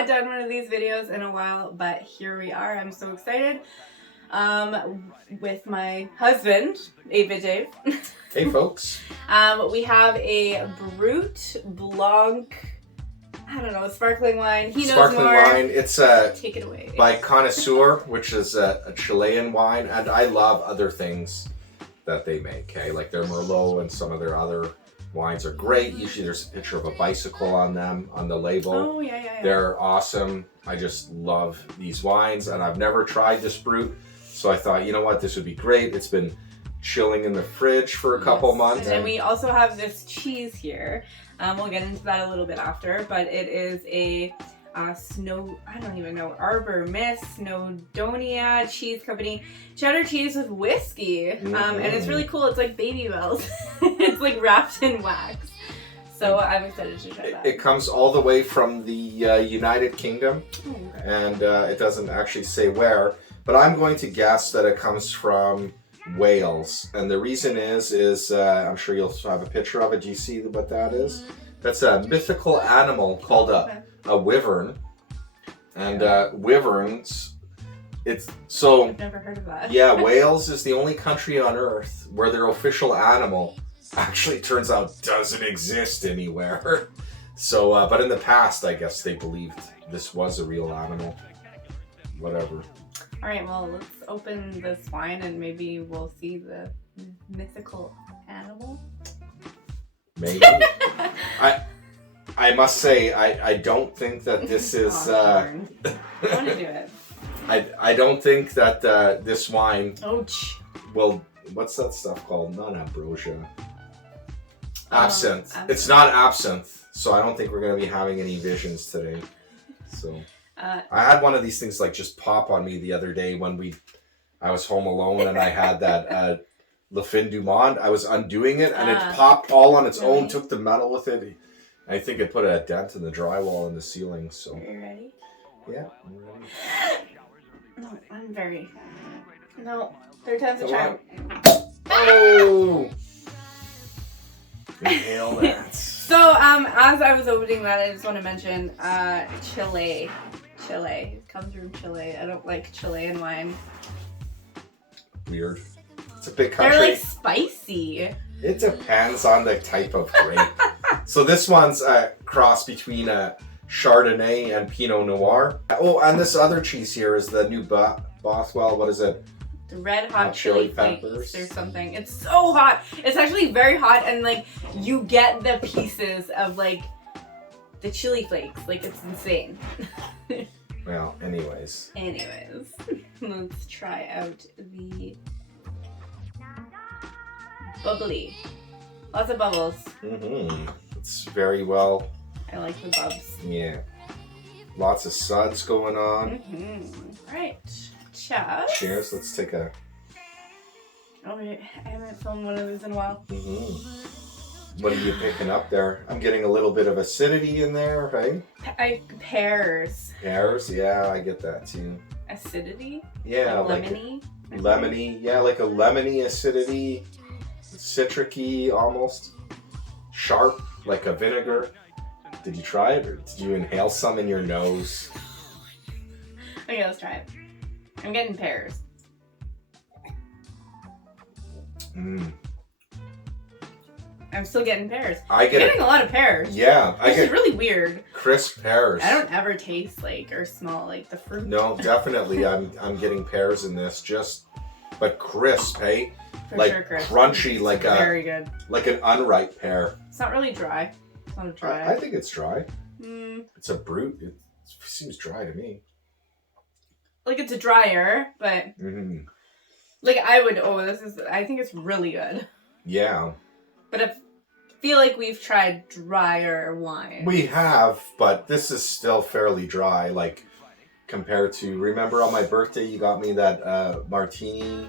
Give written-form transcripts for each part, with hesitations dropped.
not done one of these videos in a while, but here we are. I'm so excited. With my husband, 8-Bit Dave. Hey, folks. We have a Brut Blanc, I don't know, sparkling wine. He knows Sparkling more. wine. It's Take it away. by Cono Sur, which is a Chilean wine, and I love other things that they make. Okay, like their Merlot and some of their other wines are great. Usually, there's a picture of a bicycle on them on the label. Oh yeah. They're awesome. I just love these wines, and I've never tried this Brut, so I thought, you know what, this would be great. It's been chilling in the fridge for a couple months. And then we also have this cheese here. We'll get into that a little bit after, but it is a Arbor Mist Snowdonia cheese company. Cheddar cheese with whiskey. And it's really cool. It's like baby bells. It's like wrapped in wax. So I'm excited to try that. It comes all the way from the United Kingdom, okay. and it doesn't actually say where, but I'm going to guess that it comes from Wales. And the reason is I'm sure you'll have a picture of it. Do you see what that is? That's a mythical animal called a wyvern. And wyverns, I've never heard of that. Yeah, Wales is the only country on earth where their official animal actually turns out doesn't exist anywhere. So, but in the past, I guess they believed this was a real animal. Whatever. All right, well, let's open this wine and maybe we'll see the mythical animal. Maybe. I must say, I don't think that this is... I want to do it. I don't think that this wine... Ouch. Well, what's that stuff called? Not ambrosia. Absinthe. It's not absinthe, so I don't think we're going to be having any visions today. So... I had one of these things like just pop on me the other day when I was home alone and I had that Le Fin du Monde. I was undoing it and it popped all on its own, took the metal with it. I think it put a dent in the drywall in the ceiling. So. Are you ready? Yeah, I'm ready. No, I'm very... No, third time's a charm. Oh! Inhale that. So, as I was opening that, I just want to mention Chile. It comes from Chile. I don't like Chilean wine. Weird. It's a big country. They're like spicy. It depends on the type of grape. So this one's a cross between a Chardonnay and Pinot Noir. Oh, and this other cheese here is the new Bothwell. What is it? The red hot chili peppers or something. It's so hot. It's actually very hot, and like you get the pieces of like the chili flakes. Like it's insane. Well, anyways, let's try out the bubbly. Lots of bubbles. It's very well. I like the bubs. Yeah. Lots of suds going on. All right. Cheers. Cheers. Let's take a... Oh, wait. I haven't filmed one of these in a while. What are you picking up there? I'm getting a little bit of acidity in there, right? Pears. Pears? Yeah, I get that too. Acidity? Yeah. Like lemony? Lemony. Yeah, like a lemony acidity. Citric-y almost. Sharp, like a vinegar. Did you try it, or did you inhale some in your nose? Okay, let's try it. I'm getting pears. I'm still getting pears. I'm getting a lot of pears. Yeah. Which is really weird. Crisp pears. I don't ever taste like or smell like the fruit. No, definitely. I'm getting pears in this, but crisp, hey? For like sure, crisp. crunchy, it's like very good. Like an unripe pear. It's not really dry. It's not dry. I think it's dry. It's a Brut. It seems dry to me. Like it's a drier, but like I think it's really good. Yeah. But I feel like we've tried drier wine. We have, but this is still fairly dry, like compared to, remember on my birthday you got me that martini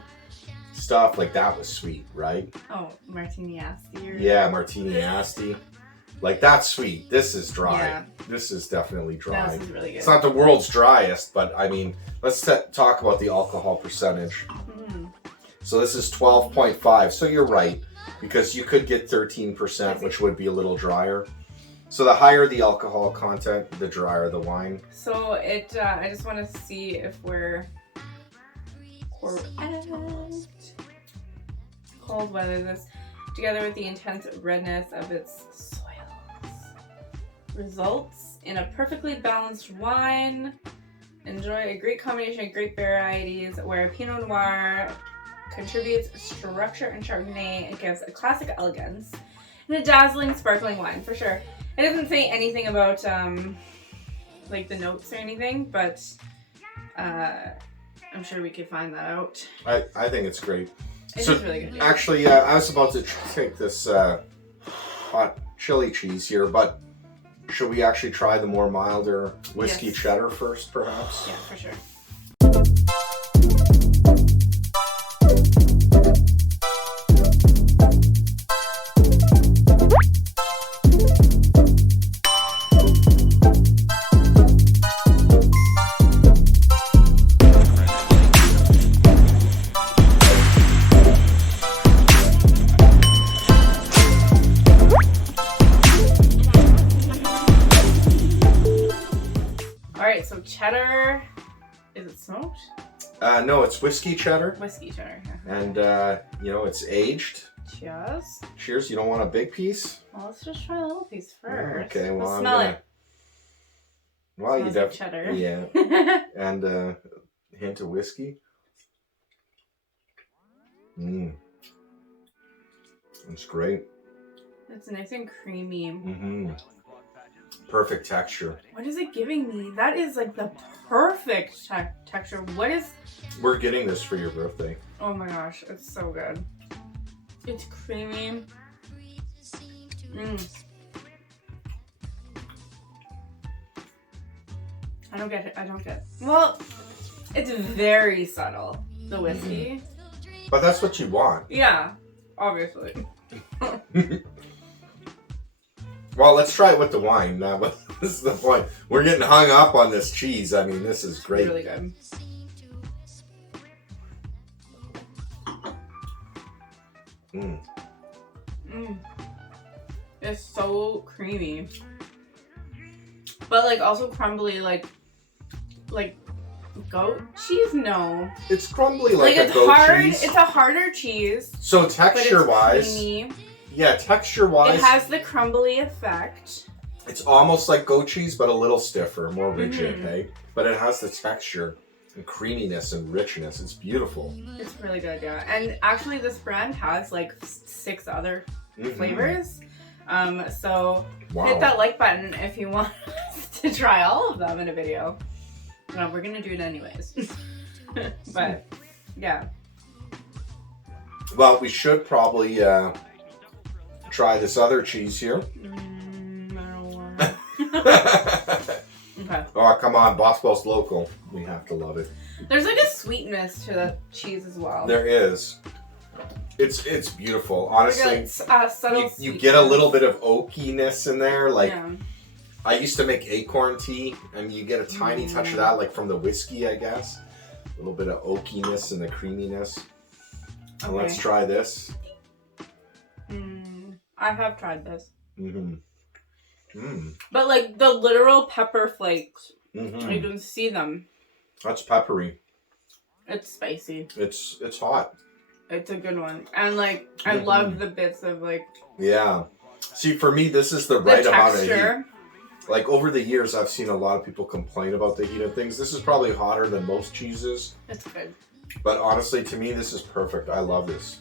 stuff? Like that was sweet, right? Oh, Martini Asti? Yeah, Martini Asti. Like that's sweet. This is dry. Yeah. This is definitely dry. No, this is really good. It's not the world's driest, but I mean, let's talk about the alcohol percentage. So this is 12.5. So you're right, because you could get 13%, which would be a little drier. So the higher the alcohol content, the drier the wine. So it, I just want to see if we're correct. Cold weather, this together with the intense redness of its soils results in a perfectly balanced wine. Enjoy a great combination of grape varieties where Pinot Noir contributes structure and Chardonnay. It gives a classic elegance and a dazzling sparkling wine for sure. It doesn't say anything about like the notes or anything, but I'm sure we could find that out. I think it's great. It's really good. Yeah. Actually, I was about to take this hot chili cheese here, but should we actually try the more milder whiskey cheddar first, perhaps? Yeah, for sure. So cheddar, is it smoked? No, it's whiskey cheddar. Whiskey cheddar, yeah. And, you know, it's aged. Cheers. Cheers. You don't want a big piece? Well, let's just try a little piece first. Okay, well, smell it. Well, you like cheddar. Yeah. And a hint of whiskey. It's great. It's nice and creamy. Perfect texture. What is it giving me? That is like the perfect texture. What is... We're getting this for your birthday. Oh my gosh, it's so good. It's creamy. I don't get it. Well, it's very subtle, the whiskey. But that's what you want. Yeah, obviously. Well, let's try it with the wine now. This is the point. We're getting hung up on this cheese. I mean, this is great. It's really good. It's so creamy, but like also crumbly, like goat cheese. No, it's crumbly like a it's goat hard. cheese. It's a harder cheese. So texture-wise, yeah, texture-wise, it has the crumbly effect. It's almost like goat cheese, but a little stiffer, more rigid, hey? But it has the texture and creaminess and richness. It's beautiful. It's really good, yeah. And actually, this brand has like 6 other flavors. So hit that like button if you want us to try all of them in a video. We're gonna do it anyways. But yeah. Well, we should probably try this other cheese here. Okay. Oh, come on, Boswell's local. We have to love it. There's like a sweetness to the cheese as well. There is. It's beautiful. Honestly, subtle you get a little bit of oakiness in there. Like, I used to make acorn tea, and you get a tiny touch of that, like from the whiskey, I guess. A little bit of oakiness and the creaminess. And let's try this. I have tried this. But like the literal pepper flakes, you can see them. That's peppery. It's spicy. It's hot. It's a good one, and like I love the bits of like. Yeah, see, for me, this is the right amount of heat. Like over the years, I've seen a lot of people complain about the heat of things. This is probably hotter than most cheeses. It's good. But honestly, to me, this is perfect. I love this.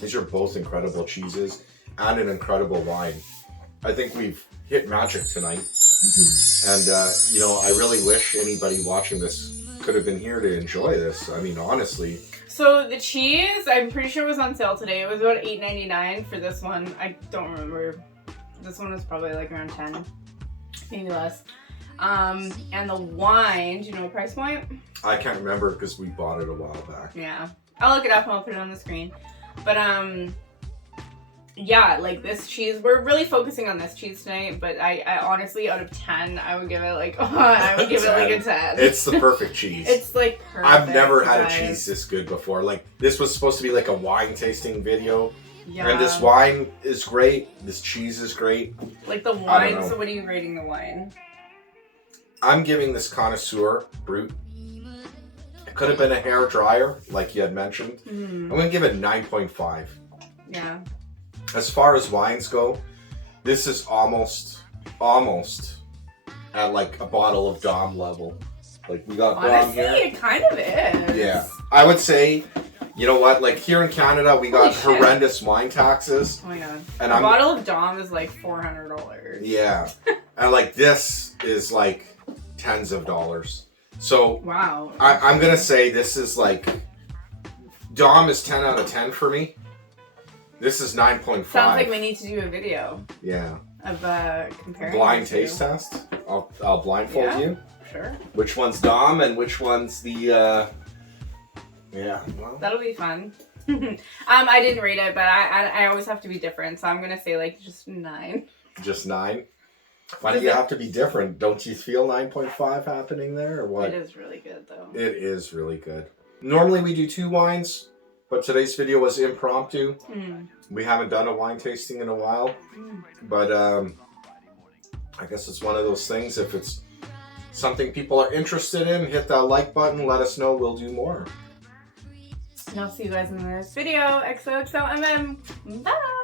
These are both incredible cheeses and an incredible wine. I think we've hit magic tonight. And, you know, I really wish anybody watching this could have been here to enjoy this. I mean, honestly. So the cheese, I'm pretty sure was on sale today. It was about $8.99 for this one. I don't remember. This one was probably like around 10, maybe less. And the wine, do you know a price point? I can't remember because we bought it a while back. Yeah. I'll look it up and I'll put it on the screen. But, yeah, like this cheese, we're really focusing on this cheese tonight, but I honestly, out of 10, I would give it like, I would give it like a 10. It's the perfect cheese. It's like perfect. I've never had a cheese this good before. Like, this was supposed to be like a wine tasting video, Yeah. And this wine is great. This cheese is great. Like the wine, so what are you rating the wine? I'm giving this Cono Sur Brut. It could have been a hair drier, like you had mentioned. I'm going to give it 9.5. Yeah. As far as wines go, this is almost at like a bottle of Dom level. Like we got Dom here. Honestly, it kind of is. Yeah. I would say, you know what, like here in Canada, we got horrendous wine taxes. Oh my god. And a bottle of Dom is like $400. Yeah. And like this is like tens of dollars. So wow. I'm going to say this is like, Dom is 10 out of 10 for me. This is 9.5. Sounds like we need to do a video. Yeah. Of comparing. Blind taste test. I'll blindfold you. Sure. Which one's Dom and which one's the yeah. Well. That'll be fun. I didn't rate it, but I always have to be different, so I'm gonna say like just 9. Just 9? Why do you have to be different? Don't you feel 9.5 happening there or what? It is really good though. It is really good. Normally we do 2 wines, but today's video was impromptu. We haven't done a wine tasting in a while. But I guess it's one of those things. If it's something people are interested in, hit that like button, let us know, we'll do more. And I'll see you guys in the next video. XOXO MM. Bye!